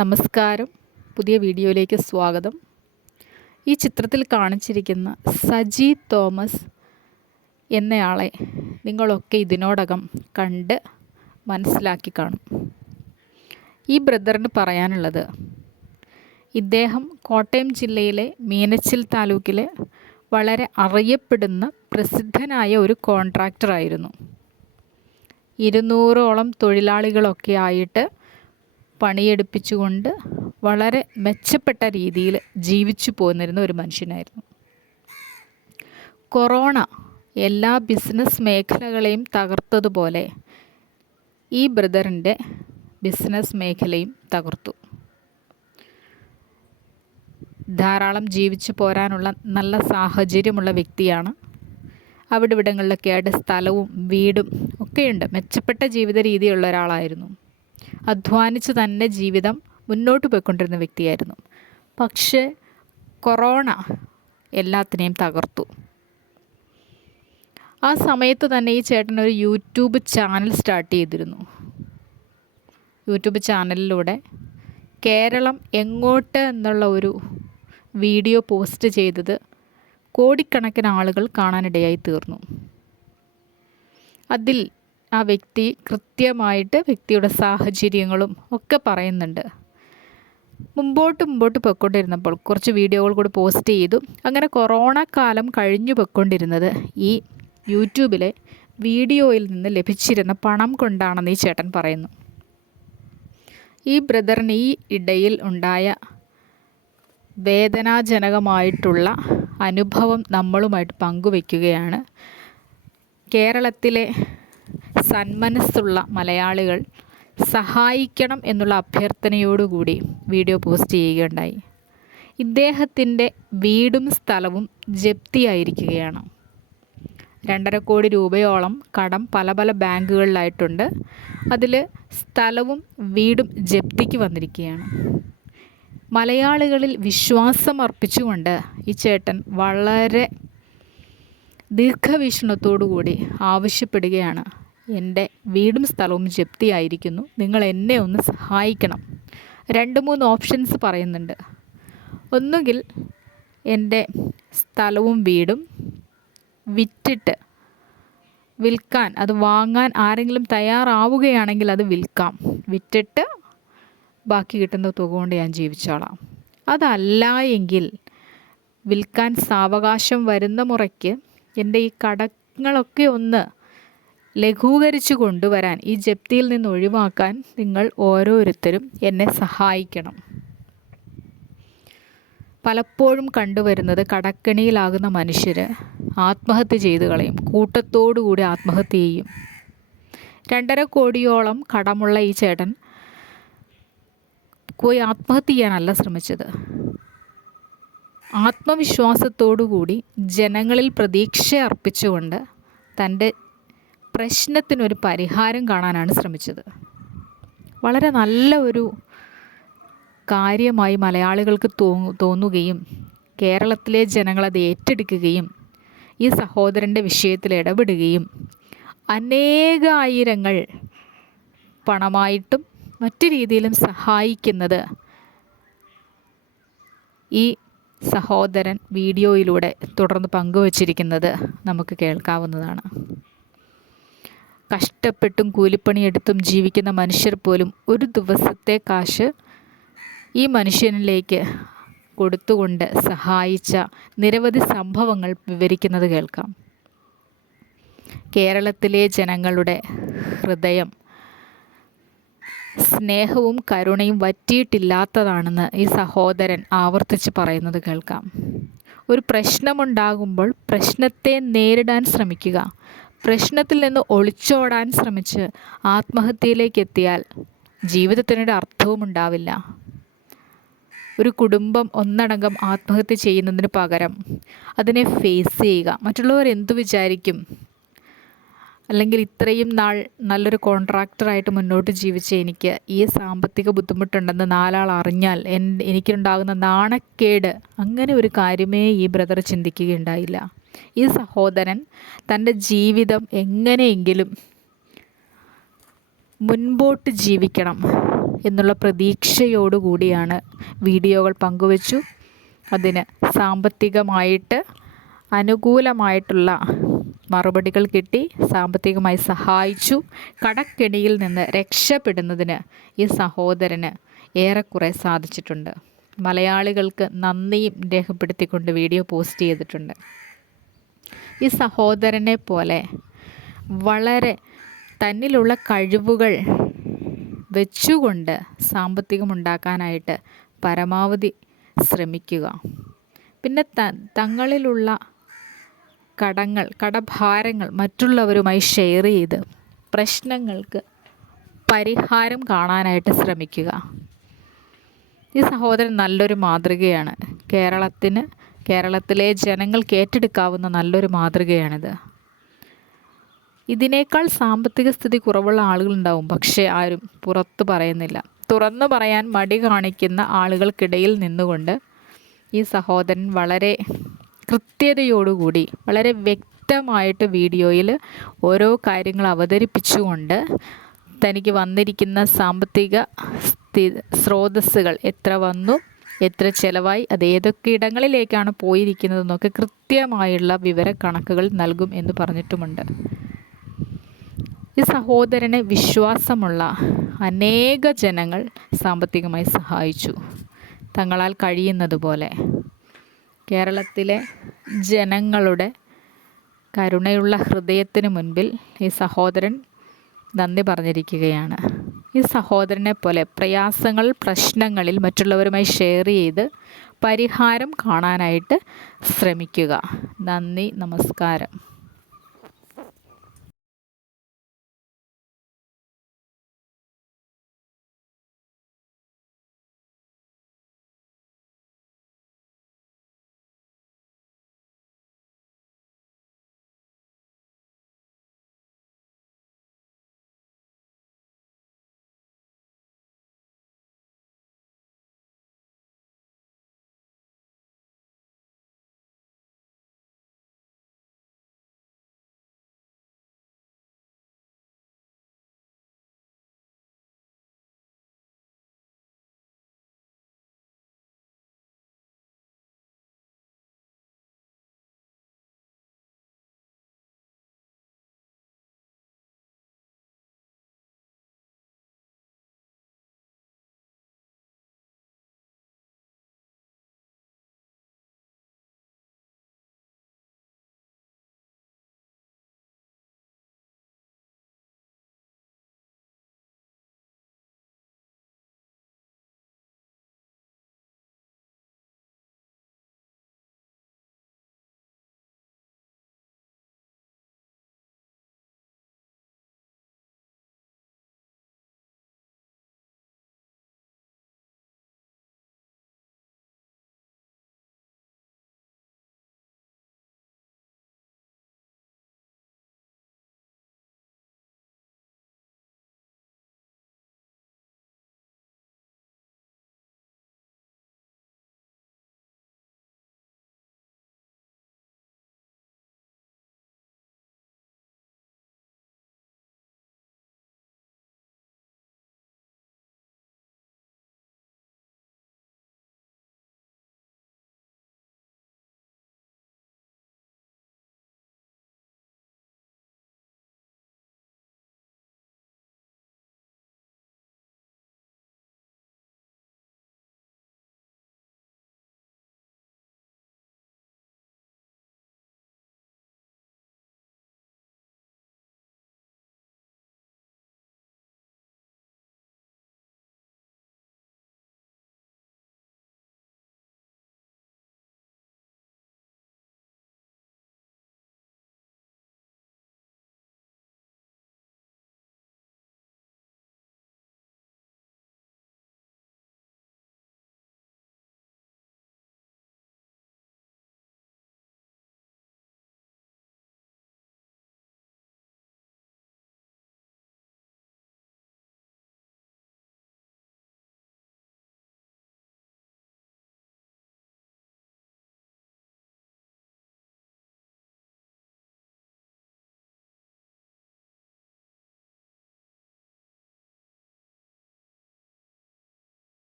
നമസ്കാരം. പുതിയ വീഡിയോയിലേക്ക് സ്വാഗതം. ഈ ചിത്രത്തിൽ കാണിച്ചിരിക്കുന്ന സജി തോമസ് എന്നയാളെ നിങ്ങളൊക്കെ ഇതിനോടകം കണ്ട് മനസ്സിലാക്കി കാണും. ഈ ബ്രദറിന് പറയാനുള്ളത്, ഇദ്ദേഹം കോട്ടയം ജില്ലയിലെ മീനച്ചിൽ താലൂക്കിലെ വളരെ അറിയപ്പെടുന്ന പ്രസിദ്ധനായ ഒരു കോൺട്രാക്ടറായിരുന്നു. 200ഓളം തൊഴിലാളികളൊക്കെ ആയിട്ട് പണിയെടുപ്പിച്ചുകൊണ്ട് വളരെ മെച്ചപ്പെട്ട രീതിയിൽ ജീവിച്ചു പോന്നിരുന്ന ഒരു മനുഷ്യനായിരുന്നു. കൊറോണ എല്ലാ ബിസിനസ് മേഖലകളെയും തകർത്തതുപോലെ ഈ ബ്രദറിൻ്റെ ബിസിനസ് മേഖലയും തകർത്തു. ധാരാളം ജീവിച്ചു പോരാനുള്ള നല്ല സാഹചര്യമുള്ള വ്യക്തിയാണ്. അവിടെ ഇവിടങ്ങളിലൊക്കെ ആയിട്ട് സ്ഥലവും വീടും ഒക്കെയുണ്ട്. മെച്ചപ്പെട്ട ജീവിത രീതിയുള്ള ഒരാളായിരുന്നു. അധ്വാനിച്ച് തന്നെ ജീവിതം മുന്നോട്ട് പോയിക്കൊണ്ടിരുന്ന വ്യക്തിയായിരുന്നു. പക്ഷേ കൊറോണ എല്ലാത്തിനെയും തകർത്തു. ആ സമയത്ത് തന്നെ ഈ ചേട്ടൻ ഒരു യൂട്യൂബ് ചാനൽ സ്റ്റാർട്ട് ചെയ്തിരുന്നു. യൂട്യൂബ് ചാനലിലൂടെ കേരളം എങ്ങോട്ട് എന്നുള്ള ഒരു വീഡിയോ പോസ്റ്റ് ചെയ്തത് കോടിക്കണക്കിന് ആളുകൾ കാണാനിടയായി തീർന്നു. അതിൽ ആ വ്യക്തി കൃത്യമായിട്ട് വ്യക്തിയുടെ സാഹചര്യങ്ങളും ഒക്കെ പറയുന്നുണ്ട്. മുമ്പോട്ട് പോയിക്കൊണ്ടിരുന്നപ്പോൾ കുറച്ച് വീഡിയോകൾ കൂടി പോസ്റ്റ് ചെയ്തു. അങ്ങനെ കൊറോണ കാലം കഴിഞ്ഞു പോയിക്കൊണ്ടിരുന്നത് ഈ യൂട്യൂബിലെ വീഡിയോയിൽ നിന്ന് ലഭിച്ചിരുന്ന പണം കൊണ്ടാണെന്ന് ഈ ചേട്ടൻ പറയുന്നു. ഈ ബ്രദറിന് ഈ ഇടയിൽ ഉണ്ടായ വേദനാജനകമായിട്ടുള്ള അനുഭവം നമ്മളുമായിട്ട് പങ്കുവയ്ക്കുകയാണ്. കേരളത്തിലെ സന്മനസ്സുള്ള മലയാളികൾ സഹായിക്കണം എന്നുള്ള അഭ്യർത്ഥനയോടുകൂടി വീഡിയോ പോസ്റ്റ് ചെയ്യുകയുണ്ടായി. ഇദ്ദേഹത്തിൻ്റെ വീടും സ്ഥലവും ജപ്തിയായിരിക്കുകയാണ്. 2.5 കോടി രൂപയോളം കടം പല ബാങ്കുകളിലായിട്ടുണ്ട്. അതിൽ സ്ഥലവും വീടും ജപ്തിക്ക് വന്നിരിക്കുകയാണ്. മലയാളികളിൽ വിശ്വാസം അർപ്പിച്ചുകൊണ്ട് ഈ ചേട്ടൻ വളരെ ദീർഘവീക്ഷണത്തോടു കൂടി ആവശ്യപ്പെടുകയാണ്, എൻ്റെ വീടും സ്ഥലവും ജപ്തിയായിരിക്കുന്നു, നിങ്ങൾ എന്നെ ഒന്ന് സഹായിക്കണം. 2-3 ഓപ്ഷൻസ് പറയുന്നുണ്ട്. ഒന്നുകിൽ എൻ്റെ സ്ഥലവും വീടും വിറ്റിട്ട് വിൽക്കാൻ, അത് വാങ്ങാൻ ആരെങ്കിലും തയ്യാറാവുകയാണെങ്കിൽ അത് വിൽക്കാം, വിറ്റിട്ട് ബാക്കി കിട്ടുന്ന തുക കൊണ്ട് ഞാൻ ജീവിച്ചോളാം. അതല്ല എങ്കിൽ വിൽക്കാൻ സാവകാശം വരുന്ന മുറയ്ക്ക് എൻ്റെ ഈ കടങ്ങളൊക്കെ ഒന്ന് ലഘൂകരിച്ചു കൊണ്ടുവരാൻ, ഈ ജപ്തിയിൽ നിന്ന് ഒഴിവാക്കാൻ നിങ്ങൾ ഓരോരുത്തരും എന്നെ സഹായിക്കണം. പലപ്പോഴും കണ്ടുവരുന്നത് കടക്കെണിയിലാകുന്ന മനുഷ്യർ ആത്മഹത്യ ചെയ്തു കളയും, കൂട്ടത്തോടുകൂടി ആത്മഹത്യ ചെയ്യും. 2.5 കോടിയോളം കടമുള്ള ഈ ചേട്ടൻ പോയി ആത്മഹത്യ ചെയ്യാനല്ല ശ്രമിച്ചത്. ആത്മവിശ്വാസത്തോടുകൂടി ജനങ്ങളിൽ പ്രതീക്ഷ അർപ്പിച്ചുകൊണ്ട് തൻ്റെ പ്രശ്നത്തിനൊരു പരിഹാരം കാണാനാണ് ശ്രമിച്ചത്. വളരെ നല്ല ഒരു കാര്യമായി മലയാളികൾക്ക് തോന്നുകയും കേരളത്തിലെ ജനങ്ങളത് ഏറ്റെടുക്കുകയും ഈ സഹോദരൻ്റെ വിഷയത്തിൽ ഇടപെടുകയും അനേകായിരങ്ങൾ പണമായിട്ടും മറ്റു രീതിയിലും സഹായിക്കുന്നത് ഈ സഹോദരൻ വീഡിയോയിലൂടെ തുടർന്ന് പങ്കുവച്ചിരിക്കുന്നത് നമുക്ക് കേൾക്കാവുന്നതാണ്. കഷ്ടപ്പെട്ടും കൂലിപ്പണിയെടുത്തും ജീവിക്കുന്ന മനുഷ്യർ പോലും ഒരു ദിവസത്തെ കാശ് ഈ മനുഷ്യനിലേക്ക് കൊടുത്തുകൊണ്ട് സഹായിച്ച നിരവധി സംഭവങ്ങൾ വിവരിക്കുന്നത് കേൾക്കാം. കേരളത്തിലെ ജനങ്ങളുടെ ഹൃദയം സ്നേഹവും കരുണയും വറ്റിയിട്ടില്ലാത്തതാണെന്ന് ഈ സഹോദരൻ ആവർത്തിച്ച് പറയുന്നത് കേൾക്കാം. ഒരു പ്രശ്നമുണ്ടാകുമ്പോൾ പ്രശ്നത്തെ നേരിടാൻ ശ്രമിക്കുക. പ്രശ്നത്തിൽ നിന്ന് ഒളിച്ചോടാൻ ശ്രമിച്ച് ആത്മഹത്യയിലേക്ക് എത്തിയാൽ ജീവിതത്തിനൊരു അർത്ഥവും ഉണ്ടാവില്ല. ഒരു കുടുംബം ഒന്നടങ്കം ആത്മഹത്യ ചെയ്യുന്നതിന് പകരം അതിനെ ഫേസ് ചെയ്യുക. മറ്റുള്ളവർ എന്തു വിചാരിക്കും, അല്ലെങ്കിൽ ഇത്രയും നാൾ നല്ലൊരു കോൺട്രാക്ടറായിട്ട് മുന്നോട്ട് ജീവിച്ച എനിക്ക് ഈ സാമ്പത്തിക ബുദ്ധിമുട്ടുണ്ടെന്ന് 4 ആൾ അറിഞ്ഞാൽ എനിക്കുണ്ടാകുന്ന നാണക്കേട്, അങ്ങനെ ഒരു കാര്യമേ ഈ ബ്രദർ ചിന്തിക്കുകയുണ്ടായില്ല. ഈ സഹോദരൻ തൻ്റെ ജീവിതം എങ്ങനെയെങ്കിലും മുൻപോട്ട് ജീവിക്കണം എന്നുള്ള പ്രതീക്ഷയോടുകൂടിയാണ് വീഡിയോകൾ പങ്കുവച്ചു. അതിന് സാമ്പത്തികമായിട്ട് അനുകൂലമായിട്ടുള്ള മറുപടികൾ കിട്ടി. സാമ്പത്തികമായി സഹായിച്ചു. കടക്കെണിയിൽ നിന്ന് രക്ഷപ്പെടുന്നതിന് ഈ സഹോദരന് ഏറെക്കുറെ സാധിച്ചിട്ടുണ്ട്. മലയാളികൾക്ക് നന്ദിയും രേഖപ്പെടുത്തിക്കൊണ്ട് വീഡിയോ പോസ്റ്റ് ചെയ്തിട്ടുണ്ട്. ഈ സഹോദരനെ പോലെ വളരെ തന്നിലുള്ള കഴിവുകൾ വെച്ചുകൊണ്ട് സാമ്പത്തികമുണ്ടാക്കാനായിട്ട് പരമാവധി ശ്രമിക്കുക. പിന്നെ തങ്ങളിലുള്ള കടഭാരങ്ങൾ മറ്റുള്ളവരുമായി ഷെയർ ചെയ്ത് പ്രശ്നങ്ങൾക്ക് പരിഹാരം കാണാനായിട്ട് ശ്രമിക്കുക. ഈ സഹോദരൻ നല്ലൊരു മാതൃകയാണ്. കേരളത്തിലെ ജനങ്ങൾക്ക് ഏറ്റെടുക്കാവുന്ന നല്ലൊരു മാതൃകയാണിത്. ഇതിനേക്കാൾ സാമ്പത്തിക സ്ഥിതി കുറവുള്ള ആളുകളുണ്ടാവും, പക്ഷേ ആരും പുറത്തു പറയുന്നില്ല. തുറന്നു പറയാൻ മടി കാണിക്കുന്ന ആളുകൾക്കിടയിൽ നിന്നുകൊണ്ട് ഈ സഹോദരൻ വളരെ കൃത്യതയോടുകൂടി വളരെ വ്യക്തമായിട്ട് വീഡിയോയിൽ ഓരോ കാര്യങ്ങൾ അവതരിപ്പിച്ചുകൊണ്ട് തനിക്ക് വന്നിരിക്കുന്ന സാമ്പത്തിക സ്രോതസ്സുകൾ എത്ര വന്നു, എത്ര ചിലവായി, അത് ഏതൊക്കെ ഇടങ്ങളിലേക്കാണ് പോയിരിക്കുന്നതെന്നൊക്കെ കൃത്യമായുള്ള വിവരക്കണക്കുകൾ നൽകും എന്ന് പറഞ്ഞിട്ടുമുണ്ട്. ഈ സഹോദരനെ വിശ്വാസമുള്ള അനേക ജനങ്ങൾ സാമ്പത്തികമായി സഹായിച്ചു. തങ്ങളാൽ കഴിയുന്നത് പോലെ കേരളത്തിലെ ജനങ്ങളുടെ കരുണയുള്ള ഹൃദയത്തിന് മുൻപിൽ ഈ സഹോദരൻ നന്ദി പറഞ്ഞിരിക്കുകയാണ്. ഈ സഹോദരനെ പോലെ പ്രശ്നങ്ങളിൽ മറ്റുള്ളവരുമായി ഷെയർ ചെയ്ത് പരിഹാരം കാണാനായിട്ട് ശ്രമിക്കുക. നന്ദി, നമസ്കാരം.